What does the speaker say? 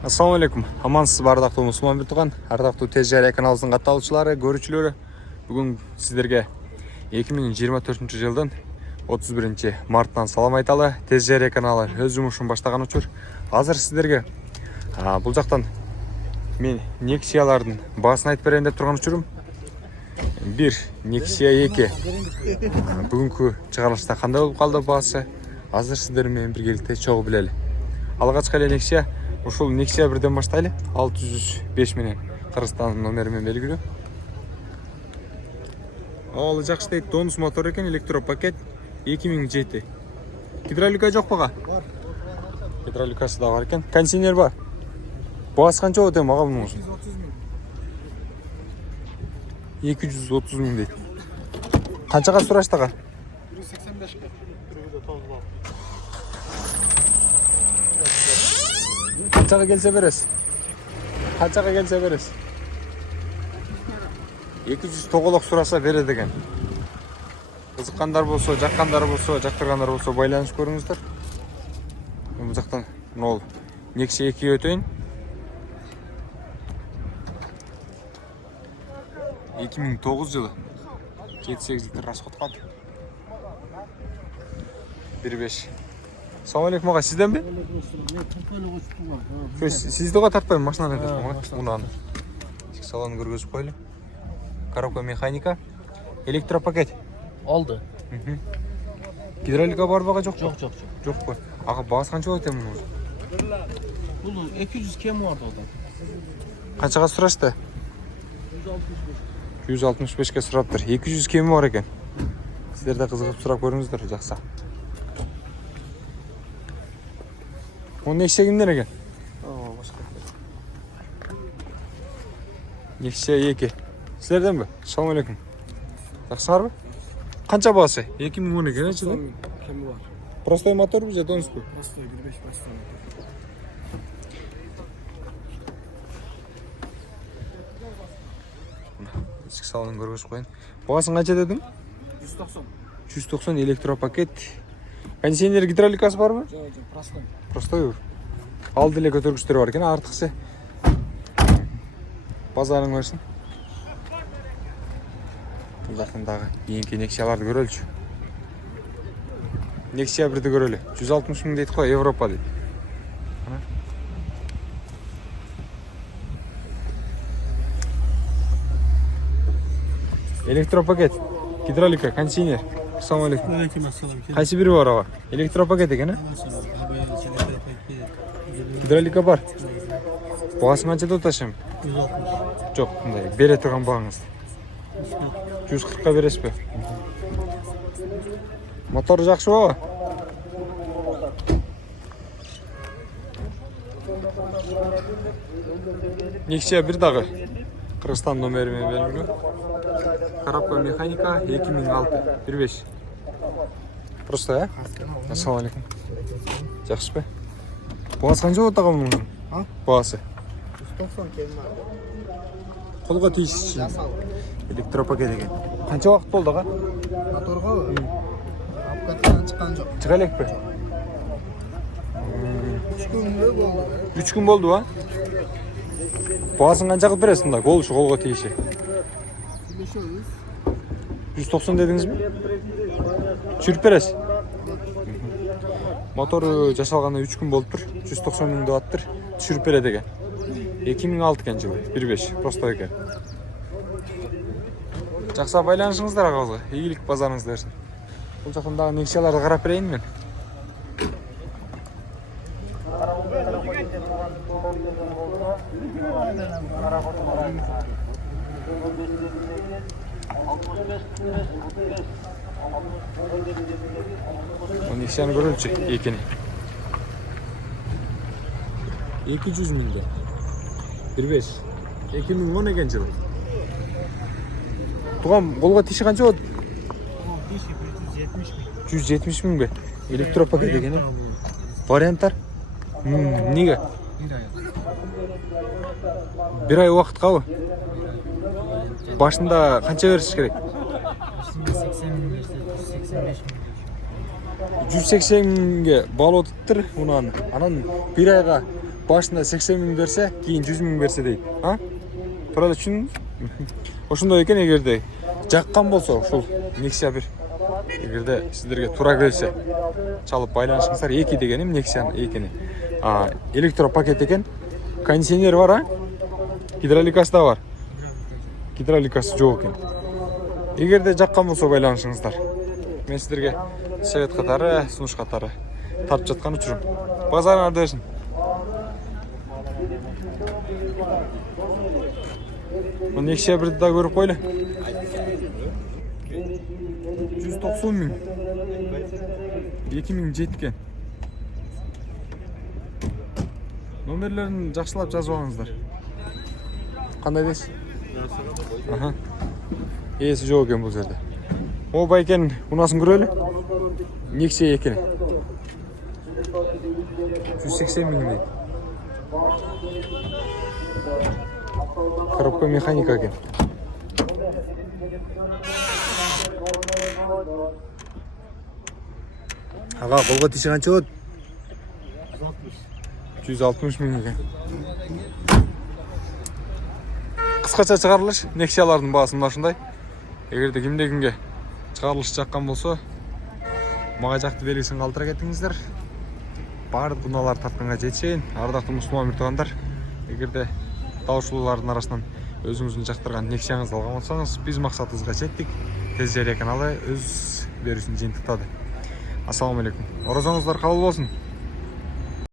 Assalamu alaikum. Амансыз бардақтуу мұсылман бітуған, ардақтуу TGR каналыбыздын катталуучулары, көрүүчүлөрү. Бүгүн сиздерге 2024 жылдын 31 марттан салам айталы. TGR каналы өз жумушун баштаган учур. Азыр сиздерге бул жактан мен Nexia-лардын баасын айтып берейин деп турган учурум. 1 Nexia 2 бүгүнкү чыгарылышта кандай болуп калды баасы? Азыр сиздер менен биргеликте чогуу билели. Алгачкы эле Nexia ушул Nexia 1ден баштайлы. 605 менен Кыргызстан номерімен белгилүү. Ал жакшы дейт, тонус мотор экен, электропакет 2007. Гидравлика жок бага? Бар. Гидравликасы да бар экен. Кондиционер бар. Баасы канча болот эми ага мунун? 230 миң дейт. Канчага сураштага? 185 ке. Kançaga gelse beresiz. Kançaga gelse beresiz. 200 toголок сураса берет экен. Кызыккандар болсо, жаккандар болсо, жактыргандар болсо байланыш көрүңүздөр. Бул жактан нол Nexia 2 өтөйүн. 2009 жылы 78 литр расход калды. 1.5. Assalamu alaikum ağa, sizden mi? Sizde o tartmayın, maşına ne dersin? Ulan. Salonu görgözüp koyalım. Коробка mekanika. Elektropaket. Oldu. Gidravlika var baga yok. Yok. Koy. Ağa bağız kança oydu bunun? Bunun 200 kemi vardı o da. Kançaga suraştı? 165 ke suraptır. 200 kemi var eken. Sizler de kızıqıp surap görüңүздөр, жақсы. Onun Nexia kimden eken? Nexia 2. Sizlerden mi? Assalamu alaikum. Жақсы var mı? Kança bağısı? 2010 eken ne çıdı? Kemi var. Prostoy motor mu? Jetonus bu? Prostoy 1.5 prostoy. Ісік салонын көргөз қойын. Бағасын қанша дедің? 190. 190 электропакет. Кондиционер гидравликасы бар мı? Жоқ, prostoy. Prostoy бар. Алды эле көтөргүчтөр бар экен, артыксы базарың көрсүн. Бул жактан дагы кийинки Nexia-ларды көрөлүчү. Nexia 1ди көрөлү. 160 миң дейт го, Европа дейт. Электропакет, гидравлика, кондиционер. Assalamu alaikum. Qaysi biri var ağa? Elektropaket eкен, Gidravlika бар. Бағасын қанша деп оташым? 160. Жоқ, мындай бере тұрған бағаңыз. 140-қа бересіз бе? Моторы жақсы ба? Nexia 1 дағы. Кыргызстан номерімен белгілүү. Коробка механика 2006. 1.5. Просто, а? Assalamu alaikum. Жақсы бе? Бағасы қанша болады аға мұның? Бағасы? 190 kemi var. Қолға тиісіз үшін. Электропакет екен. Қанша уақыт болды аға? Motorga apkattan chiqqan жоқ. Çıqa elek be? 3 kun болды. 3 gün болды ба? Бағасын қанша қылып бересің да? Қол ұшы қолға тиісі. 190 dediniz mi? Çürüp beresiz. Motoru жасалғанда 3 gün болып тұр. 190 миң деп аттыр. Düşürüp береді екен. 2006 кен жылы. 1.5. Просто екен. Жақсы байланышыңыздар ағауызға. Игілік базарыңыз дерсін. Бұл жақтан дағы Nexia-ларды қарап берейін мен. Nexia-ны көрөлчү экени. 200 миңге. 1.5. 2010 экен жылы. Туган колго тиши канча болот? 170 миң бе? Электропакет экен. Варианттар? Неге? 1 ай убакыткабы? Башында канча бериш керек? 180 миңге бал отуптур унаны. Анан 1 айга башында 80 миң берсе, кейін 100 миң берсе дейді. А? Туралы түшүндүңүз? Ошондой экен, эгерде жаккан болсо, ушул Nexia 1. Эгерде сиздерге туура келсе, чалып байланышыңыздар. 2 дегеним Nexia экени. Электропакет экен. Кондиционер бар, а? Гидравликасы да бар. Гидравликасы жок экен. Эгерде жаккан болсо байланышыңыздар. Мен сиздерге совет катары, сунуш катары тартып жаткан учурум. Базарыңарды берсин. Nexia 1'di да көрүп койлу. 190 миң. 2007 кен. Номерлерин жакшылап жазып алыңыздар. Кандай дейсиз? Аха. Эси жок экен бул жерде. О байкен, унасын көрөлү. Nexia экен. 180 миң дейт. Коробка механика экен. Ага, колго тиши канча болот? 160 миң экен. Кыскача чыгарылыш Nexia'лардын баасы мына ушундай. Эгерде кимде-кимге чыгарылыш жаккан болсо, мага жакты белгисин калтыра кетиңиздер. Баардык унаалар тартканга жетишейин. Ардактуу мусулман мыртыгандар, эгерде таушулуулардын арасынан өзүңүздүн жактырган Nexia'ңызды алган болсоңуз, биз максатыбызга жеттик. Тез жария каналы өз берүүсүн жыйынтыктады. Ассаламу алейкум. Орозоңуздар кабыл болсун.